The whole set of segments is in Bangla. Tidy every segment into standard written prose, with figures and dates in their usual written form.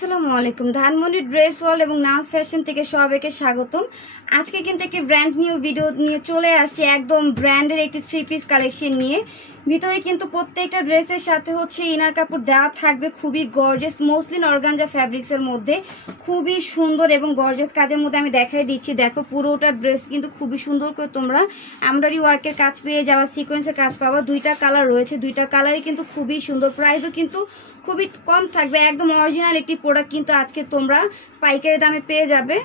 আসসালামু আলাইকুম। ধানমন্ডি ড্রেস ওয়ার্ল্ড এবং নাজ ফ্যাশন থেকে সবাইকে স্বাগতম। আজকে কিন্তু একটি ব্র্যান্ড নিউ ভিডিও নিয়ে চলে আসছে, একদম ব্র্যান্ডের একটি 3 পিস কালেকশন নিয়ে। ভিতরে কিন্তু প্রত্যেকটা ড্রেসের সাথে হচ্ছে ইনার কাপড় দেওয়া থাকবে, খুবই গর্জিয়াস মসলিন অর্গানজা ফ্যাব্রিক্সের মধ্যে, খুবই সুন্দর এবং গর্জিয়াস কাজের মধ্যে আমি দেখাই দিচ্ছি। দেখো পুরোটা ড্রেস কিন্তু খুবই সুন্দর করে তোমরা এমব্রয়ডারি ওয়ার্কের কাজ পেয়ে যাওয়া, সিকোয়েন্সের কাজ পাওয়া। দুইটা কালার রয়েছে, দুইটা কালারই কিন্তু খুবই সুন্দর। প্রাইসও কিন্তু খুবই কম থাকবে, একদম অরিজিনাল একটি প্রোডাক্ট কিন্তু আজকে তোমরা পাইকারি দামে পেয়ে যাবে।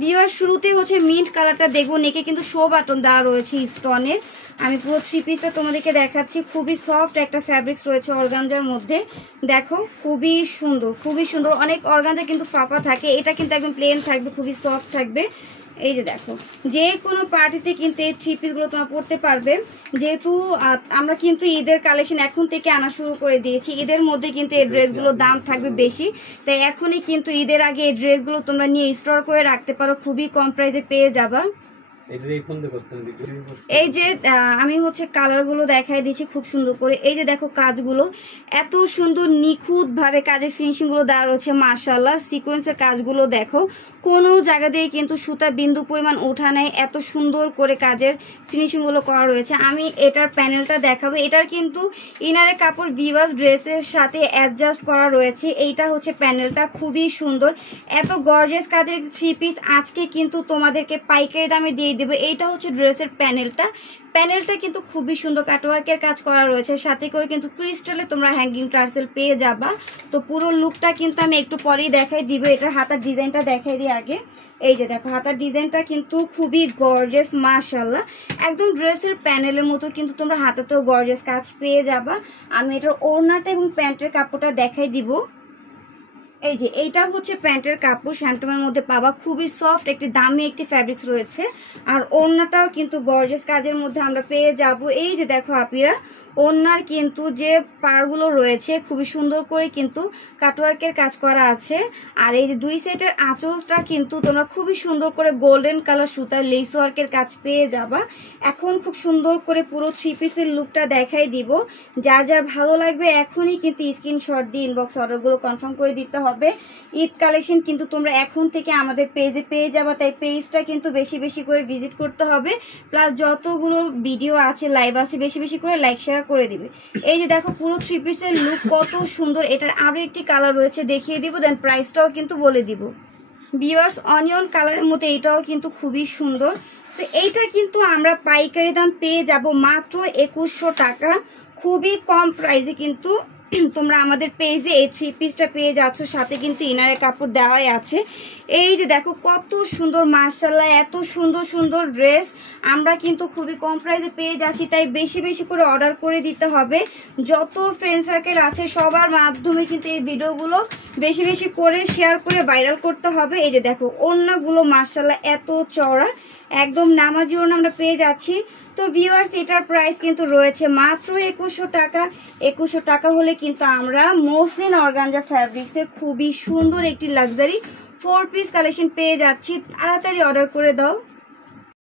ভিউয়ার শুরুতেই হচ্ছে মিন্ট কালারটা দেখবো, নেকে কিন্তু শো বাটন দেওয়া রয়েছে স্টোনের। আমি পুরো 3 পিসটা তোমাদেরকে দেখাচ্ছি। খুবই সফট একটা ফ্যাব্রিক্স রয়েছে অর্গানজার মধ্যে। দেখো খুবই সুন্দর, খুবই সুন্দর। অনেক অর্গানজা কিন্তু ফাঁপা থাকে, এটা কিন্তু একদম প্লেন থাকবে, খুবই সফট থাকবে। এই যে দেখো, যে কোনো পার্টিতে কিন্তু এই 3 পিসগুলো তোমরা পরতে পারবে। যেহেতু আমরা কিন্তু ঈদের কালেকশন এখন থেকে আনা শুরু করে দিয়েছি, ঈদের মধ্যে কিন্তু এই ড্রেসগুলোর দাম থাকবে বেশি, তাই এখনই কিন্তু ঈদের আগে এই ড্রেসগুলো তোমরা নিয়ে স্টোর করে রাখতে পারো, খুবই কম প্রাইসে পেয়ে যাবা। এই যে আমি হচ্ছে কালারগুলো দেখাই দিচ্ছি খুব সুন্দর করে। এই যে দেখো কাজগুলো এত সুন্দর নিখুঁত ভাবে কাজের ফিনিশিং গুলো দেওয়া রয়েছে, মাশাআল্লাহ। সিকোয়েন্সের কাজগুলো দেখো, কোনো জায়গা দিয়ে কিন্তু সুতা বিন্দু পরিমাণ ওঠা নেই, এত সুন্দর করে কাজের ফিনিশিং গুলো করা রয়েছে। আমি এটার প্যানেলটা দেখাবো। এটার কিন্তু ইনারের কাপড় ভিভাস ড্রেসের সাথে অ্যাডজাস্ট করা রয়েছে। এইটা হচ্ছে প্যানেলটা, খুবই সুন্দর। এত গর্জিয়াস কাজের 3 পিস আজকে কিন্তু তোমাদেরকে পাইকারি দামে দিয়ে দেবো। এইটা হচ্ছে ড্রেসের প্যানেলটা কিন্তু খুবই সুন্দর কাটওয়ার্কের কাজ করা রয়েছে, সাথে করে কিন্তু ক্রিস্টালে তোমরা হ্যাঙ্গিং টার্সেল পেয়ে যাবা। তো পুরো লুকটা কিন্তু আমি একটু পরেই দেখাই দিব। এটার হাতার ডিজাইনটা দেখাই দিই আগে। এই যে দেখো হাতার ডিজাইনটা কিন্তু খুবই গর্জিয়াস, মাশাআল্লাহ। একদম ড্রেসের প্যানেলের মতো কিন্তু তোমরা হাতাতেও গর্জিয়াস কাজ পেয়ে যাবা। আমি এটার ওড়নাটা এবং প্যান্টের কাপড়টা দেখাই দিব। এই যে এইটা হচ্ছে প্যান্টের কাপড়, শ্যান্টমের মধ্যে পাবা, খুবই সফট একটি দামি একটি ফ্যাব্রিক্স রয়েছে। আর ওড়নাটাও কিন্তু গর্জিয়াস কাজের মধ্যে আমরা পেয়ে যাব। এই যে দেখো আপিরা, ওড়নার কিন্তু যে পাড়গুলো রয়েছে খুবই সুন্দর করে কিন্তু কাটওয়ার্কের কাজ করা আছে। আর এই যে দুই সাইডের আঁচলটা কিন্তু তোমরা খুবই সুন্দর করে গোল্ডেন কালার সুতার লেস ওয়ার্কের কাজ পেয়ে যাবা। এখন খুব সুন্দর করে পুরো 3 পিসের লুকটা দেখাই দিব। যার যার ভালো লাগবে এখনই কিন্তু স্ক্রিনশট দিয়ে ইনবক্স অর্ডারগুলো কনফার্ম করে দিতে হবে। ঈদ কালেকশন কিন্তু তোমরা এখন থেকে আমাদের পেজে পেয়ে যাবা, তাই পেজটা কিন্তু বেশি বেশি করে ভিজিট করতে হবে। প্লাস যতগুলো ভিডিও আছে, লাইভ আছে, বেশি বেশি করে লাইক শেয়ার করে দিবে। এই যে দেখো পুরো 3 পিসের লুক কত সুন্দর। এটার আরো একটি কালার রয়েছে, দেখিয়ে দিব, দেন প্রাইসটাও কিন্তু বলে দিব। ভিউয়ার্স, অনিয়ন কালারের মধ্যে এটাও কিন্তু খুবই সুন্দর। তো এইটা কিন্তু আমরা পাইকারি দাম পেয়ে যাব মাত্র 2100 টাকা, খুবই কম প্রাইসে কিন্তু তোমরা আমাদের পেজে এই 3 পিসটা পেয়ে যাচ্ছ। সাথে কিন্তু ইনারের কাপড় দেওয়াই আছে। এই যে দেখো কত সুন্দর, মাশাআল্লাহ। এত সুন্দর সুন্দর ড্রেস আমরা কিন্তু খুবই কম প্রাইসে পেয়ে যাচ্ছি, তাই বেশি বেশি করে অর্ডার করে দিতে হবে। যত ফ্রেন্ড সার্কেল আছে সবার মাধ্যমে কিন্তু এই ভিডিওগুলো বেশি বেশি করে শেয়ার করে ভাইরাল করতে হবে। এই যে দেখো ওড়নাগুলো মাশাআল্লাহ এত চওড়া, একদম নামাজি ওড়না আমরা পেয়ে যাচ্ছি। তো ভিউয়ার্স, এটার প্রাইস কিন্তু রয়েছে মাত্র 2100 টাকা। 2100 টাকা হলে কিন্তু আমরা মসলিন অর্গানজা ফ্যাব্রিক্সের খুবই সুন্দর একটি লাক্সারি 4 পিস কালেকশন পেয়ে যাচ্ছি। তাড়াতাড়ি অর্ডার করে দাও।